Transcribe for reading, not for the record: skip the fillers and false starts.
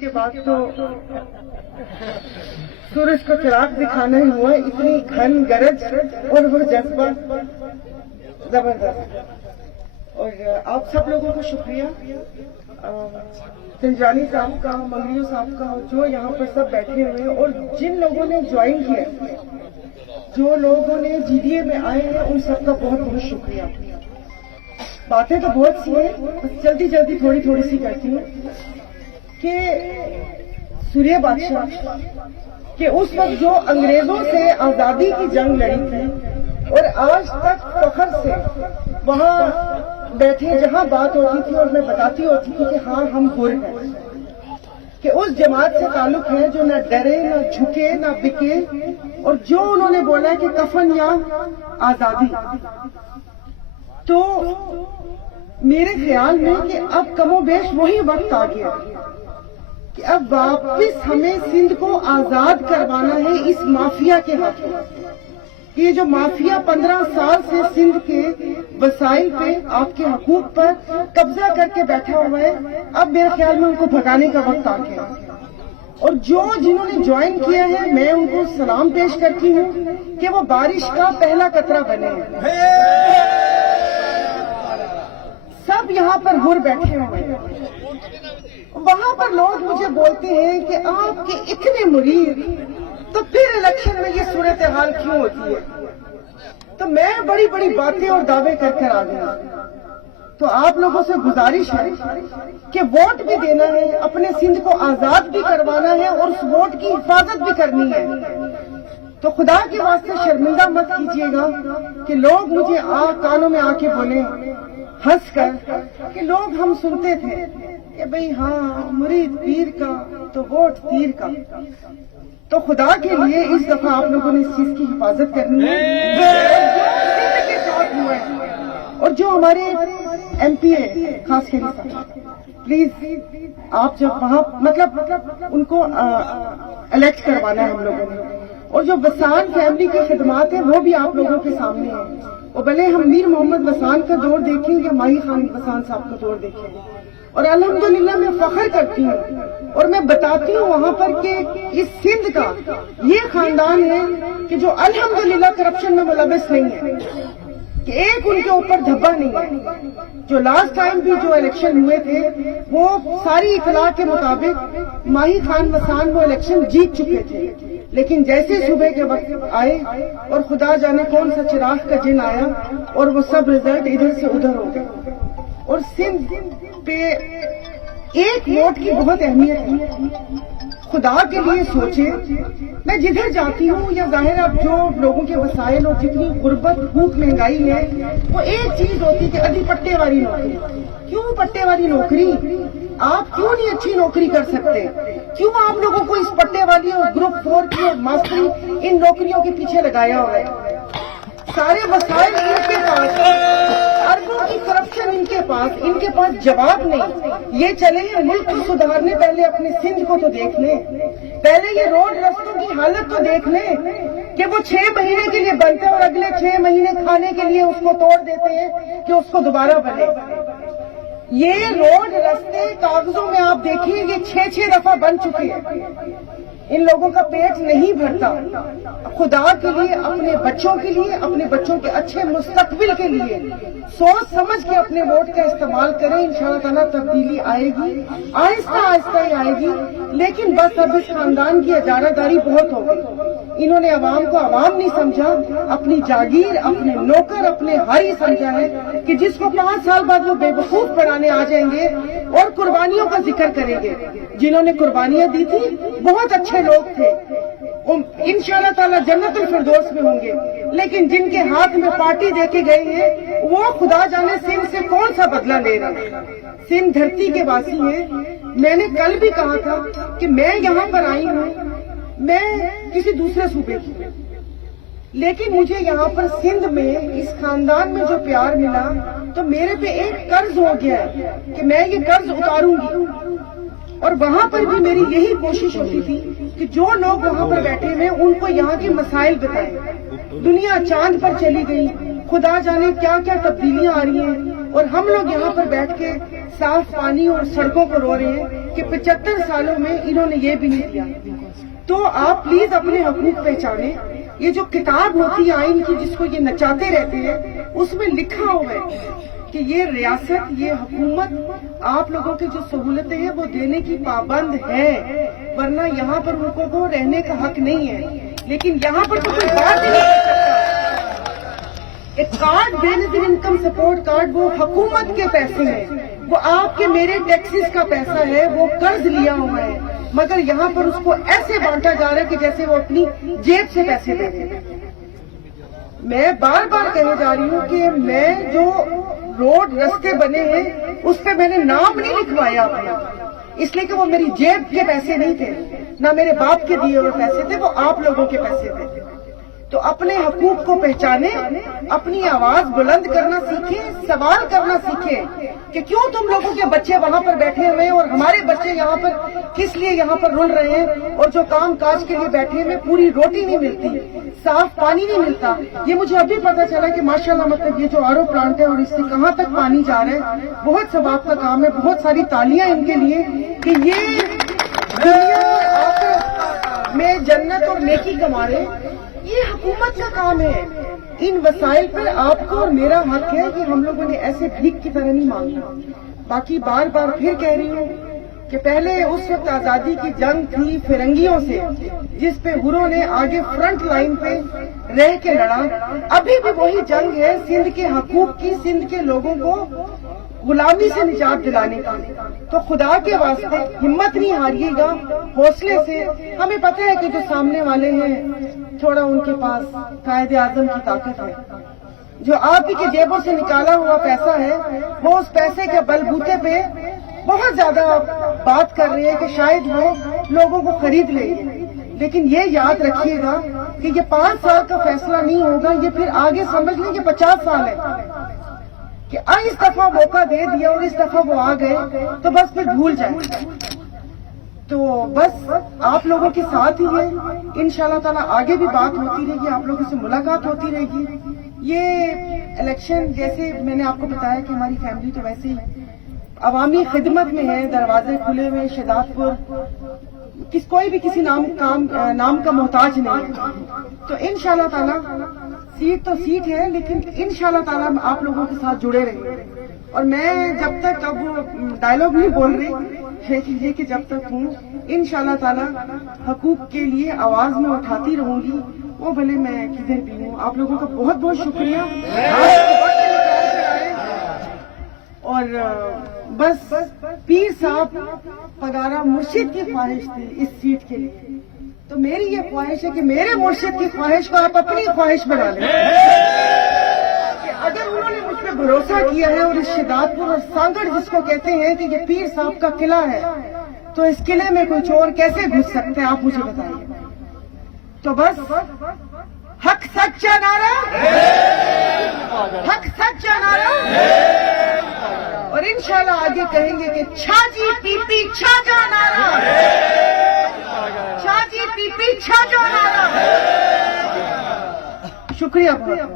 کے بعد تو سورج کو چراغ دکھانا ہی ہوا. اتنی گھن گرج اور وہ جذبہ زبردست. اور آپ سب لوگوں کو شکریہ, سنجانی صاحب کا, منگریو صاحب کا, جو یہاں پر سب بیٹھے ہوئے ہیں, اور جن لوگوں نے جوائن کیا, جو لوگوں نے GDA میں آئے ہیں, ان سب کا بہت بہت شکریہ. باتیں تو بہت سی ہیں, بس جلدی جلدی تھوڑی تھوڑی سی کرتی ہوں کہ سوریہ بادشاہ کہ اس وقت جو انگریزوں سے آزادی کی جنگ لڑی تھی, اور آج تک فخر سے وہاں بیٹھے جہاں بات ہوتی تھی اور میں بتاتی ہوتی تھی کہ ہاں ہم گر ہیں, کہ اس جماعت سے تعلق ہے جو نہ ڈرے, نہ جھکے, نہ بکے, اور جو انہوں نے بولا کہ کفن یا آزادی. تو میرے خیال میں کہ اب کم و بیش وہی وقت آ گیا کہ اب واپس ہمیں سندھ کو آزاد کروانا ہے اس مافیا کے ہاتھوں. یہ جو مافیا 15 سال سے سندھ کے وسائل پہ, آپ کے حقوق پر قبضہ کر کے بیٹھا ہوا ہے, اب میرے خیال میں ان کو بھگانے کا وقت آ گیا. اور جنہوں نے جوائن کیا ہے, میں ان کو سلام پیش کرتی ہوں کہ وہ بارش کا پہلا قطرہ بنے. سب یہاں پر گر بیٹھے ہوئے ہیں. وہاں پر لوگ مجھے بولتے ہیں کہ آپ کے اتنے مرید, تو پھر الیکشن میں یہ صورتحال کیوں ہوتی ہے؟ تو میں بڑی بڑی باتیں اور دعوے کر کر آ گیا. تو آپ لوگوں سے گزارش ہے کہ ووٹ بھی دینا ہے, اپنے سندھ کو آزاد بھی کروانا ہے, اور اس ووٹ کی حفاظت بھی کرنی ہے. تو خدا کے واسطے شرمندہ مت کیجیے گا کہ لوگ مجھے کانوں میں آ کے بولیں ہنس کر کہ لوگ ہم سنتے تھے کہ بھئی ہاں مرید پیر کا تو ووٹ تیر کا. تو خدا کے لیے اس دفعہ آپ لوگوں نے اس چیز کی حفاظت کرنی ہے. اور جو ہمارے MP ہے خاص کر پلیز, آپ جب وہاں مطلب ان کو الیکٹ کروانا ہے ہم لوگوں نے, اور جو وسان فیملی کی خدمات ہیں وہ بھی آپ لوگوں کے سامنے ہیں. اور بھلے ہم میر محمد وسان کا دور دیکھیں یا ماہی خان وسان صاحب کا دور دیکھیں, اور الحمدللہ میں فخر کرتی ہوں اور میں بتاتی ہوں وہاں پر کہ اس سندھ کا یہ خاندان ہے کہ جو الحمدللہ کرپشن میں ملوث نہیں ہے, کہ ایک ان کے اوپر دھبا نہیں ہے. جو لاسٹ ٹائم بھی جو الیکشن ہوئے تھے وہ ساری اطلاع کے مطابق ماہی خان وسان وہ الیکشن جیت چکے تھے, لیکن جیسے صبح کے وقت آئے اور خدا جانے کون سا چراغ کا جن آیا اور وہ سب رزلٹ ادھر سے ادھر ہو گئے. اور سندھ پہ ایک ووٹ کی بہت اہمیت ہے. خدا کے لیے سوچیں, میں جدھر جاتی ہوں یا ظاہر اب جو لوگوں کے وسائل اور جتنی غربت بھوک مہنگائی ہے, وہ ایک چیز ہوتی کہ ادھی پٹے والی نوکری. کیوں پٹے والی نوکری؟ آپ کیوں نہیں اچھی نوکری کر سکتے؟ کیوں آپ لوگوں کو اس پٹے والی اور گروپ 4 کی اور ماسٹری ان نوکریوں کے پیچھے لگایا ہوا ہے؟ سارے وسائل ان کے پاس, اربوں کی کرپشن ان کے پاس جواب نہیں. یہ چلے ملک کو سدھارنے, پہلے اپنے سندھ کو تو دیکھ لیں, پہلے یہ روڈ رستوں کی حالت تو دیکھ لیں کہ وہ 6 مہینے کے لیے بنتے ہیں اور اگلے 6 مہینے کھانے کے لیے اس کو توڑ دیتے ہیں کہ اس کو دوبارہ بنے. یہ روڈ رستے کاغذوں میں آپ دیکھیں یہ 6 دفعہ بن چکے ہیں. ان لوگوں کا پیٹ نہیں بھرتا. خدا کے لیے, اپنے بچوں کے لیے, اپنے بچوں کے اچھے مستقبل کے لیے سوچ سمجھ کے اپنے ووٹ کا استعمال کریں. انشاءاللہ تعالیٰ تبدیلی آئے گی, آہستہ آہستہ ہی آئے گی. لیکن بس اب اس خاندان کی اجارہ داری بہت ہو گئی. انہوں نے عوام کو عوام نہیں سمجھا, اپنی جاگیر, اپنے نوکر, اپنے ہاری سمجھا ہے کہ جس کو 5 سال بعد وہ بے وقوف بنانے آ جائیں گے اور قربانیوں کا ذکر کریں گے. جنہوں نے قربانیاں دی تھی بہت اچھے لوگ تھے, انشاءاللہ تعالیٰ جنت الفردوس میں ہوں گے. لیکن جن کے ہاتھ میں پارٹی دے کے گئے ہیں وہ خدا جانے سندھ سے کون سا بدلہ لے رہا ہے. سندھ دھرتی کے واسی ہیں. میں نے کل بھی کہا تھا کہ میں یہاں پر آئی ہوں, میں کسی دوسرے صوبے کی, لیکن مجھے یہاں پر سندھ میں اس خاندان میں جو پیار ملا تو میرے پہ ایک قرض ہو گیا ہے کہ میں یہ قرض اتاروں گی. اور وہاں پر بھی میری یہی کوشش ہوتی تھی کہ جو لوگ وہاں پر بیٹھے ہوئے ان کو یہاں کے مسائل بتائیں. دنیا چاند پر چلی گئی, خدا جانے کیا کیا تبدیلیاں آ رہی ہیں, اور ہم لوگ یہاں پر بیٹھ کے صاف پانی اور سڑکوں کو رو رہے ہیں. کہ 75 سالوں میں انہوں نے یہ بھی نہیں دیا. تو آپ پلیز اپنے حقوق پہچانیں. یہ جو کتاب ہوتی ہے آئین کی جس کو یہ نچاتے رہتے ہیں اس میں لکھا ہوا ہے کہ یہ ریاست یہ حکومت آپ لوگوں کی جو سہولتیں ہیں وہ دینے کی پابند ہے, ورنہ یہاں پر ان کو رہنے کا حق نہیں ہے. لیکن یہاں پر تو کوئی بات ہی نہیں کر سکتا. ایک card Benazir income support card وہ حکومت کے پیسے ہیں, وہ آپ کے میرے ٹیکسز کا پیسہ ہے, وہ قرض لیا ہوا ہے, مگر یہاں پر اس کو ایسے بانٹا جا رہا ہے کہ جیسے وہ اپنی جیب سے پیسے دے رہے ہیں. میں بار بار کہے جا رہی ہوں کہ میں جو روڈ رستے بنے ہیں اس پہ میں نے نام نہیں لکھوایا اپنا, اس لیے کہ وہ میری جیب کے پیسے نہیں تھے, نہ میرے باپ کے دیے ہوئے پیسے تھے, وہ آپ لوگوں کے پیسے تھے. تو اپنے حقوق کو پہچانے, اپنی آواز بلند کرنا سیکھیں, سوال کرنا سیکھیں کہ کیوں تم لوگوں کے بچے وہاں پر بیٹھے ہوئے ہیں اور ہمارے بچے یہاں پر کس لیے یہاں پر رل رہے ہیں, اور جو کام کاج کے لیے بیٹھے ہیں پوری روٹی نہیں ملتی, صاف پانی نہیں ملتا. یہ مجھے ابھی پتا چلا کہ ماشاءاللہ مطلب یہ جو آر او پلانٹ ہے اور اس سے کہاں تک پانی جا رہا ہے, بہت ثواب کا کام ہے. بہت ساری تالیاں ان کے لیے کہ یہ دنیا آخرت میں جنت اور نیکی کما رہے. یہ حکومت کا کام ہے. ان وسائل پر آپ کو اور میرا حق ہے کہ ہم لوگوں نے ایسے بھیک کی طرح نہیں مانگا. باقی بار بار پھر کہہ رہی ہوں کہ پہلے اس وقت آزادی کی جنگ تھی فرنگیوں سے, جس پہ ہروں نے آگے فرنٹ لائن پہ رہ کے لڑا. ابھی بھی وہی جنگ ہے سندھ کے حقوق کی, سندھ کے لوگوں کو غلامی سے نجات دلانے کا. تو خدا کے واسطے ہمت نہیں ہاریے گا, حوصلے سے. ہمیں پتہ ہے کہ جو سامنے والے ہیں تھوڑا ان کے پاس قائد اعظم کی طاقت ہے, جو آپ ہی کے جیبوں سے نکالا ہوا پیسہ ہے, وہ اس پیسے کے بلبوتے پہ بہت زیادہ بات کر رہے ہیں کہ شاید وہ لوگوں کو خرید لے. لیکن یہ یاد رکھیے گا کہ یہ 5 سال کا فیصلہ نہیں ہوگا, یہ پھر آگے سمجھ لیں کہ 50 سال ہے کہ اس دفعہ موقع دے دیا اور اس دفعہ وہ آ گئے تو بس پھر بھول جائیں. تو بس آپ لوگوں کے ساتھ ہی ہے, انشاءاللہ تعالیٰ آگے بھی بات ہوتی رہے گی, آپ لوگوں سے ملاقات ہوتی رہے گی. یہ الیکشن جیسے میں نے آپ کو بتایا کہ ہماری فیملی تو ویسے ہی عوامی خدمت میں ہے, دروازے کھلے ہوئے, شہزاد پور کوئی بھی کسی نام کا محتاج نہیں ہے. تو انشاءاللہ تعالیٰ سیٹ تو سیٹ ہے, لیکن انشاءاللہ تعالیٰ آپ لوگوں کے ساتھ جڑے رہیں. اور میں جب تک اب ڈائلاگ نہیں بول رہی, لیکن یہ کہ جب تک ہوں انشاءاللہ تعالیٰ حقوق کے لیے آواز میں اٹھاتی رہوں گی, وہ بھلے میں کدھر بھی ہوں. آپ لوگوں کا بہت بہت شکریہ. اور بس پیر صاحب پگارا مرشد کی خواہش تھی اس سیٹ کے لیے, تو میری یہ خواہش ہے کہ میرے مرشد کی خواہش کو آپ اپنی خواہش بنا لیں. کہ اگر انہوں نے مجھ پہ بھروسہ کیا ہے اور اس شہزاد پور اور سانگڑ جس کو کہتے ہیں کہ یہ پیر صاحب کا قلعہ ہے, تو اس قلعے میں کوئی چور کیسے گھس سکتے ہیں, آپ مجھے بتائیے. تو بس حق سچا نعرہ, حق سچا نعرہ, اور انشاءاللہ آگے کہیں گے کہ چھا جی پی پی چھا جا نعرہ, چھا جی پی پی چھا جا نعرہ. شکریہ بہت.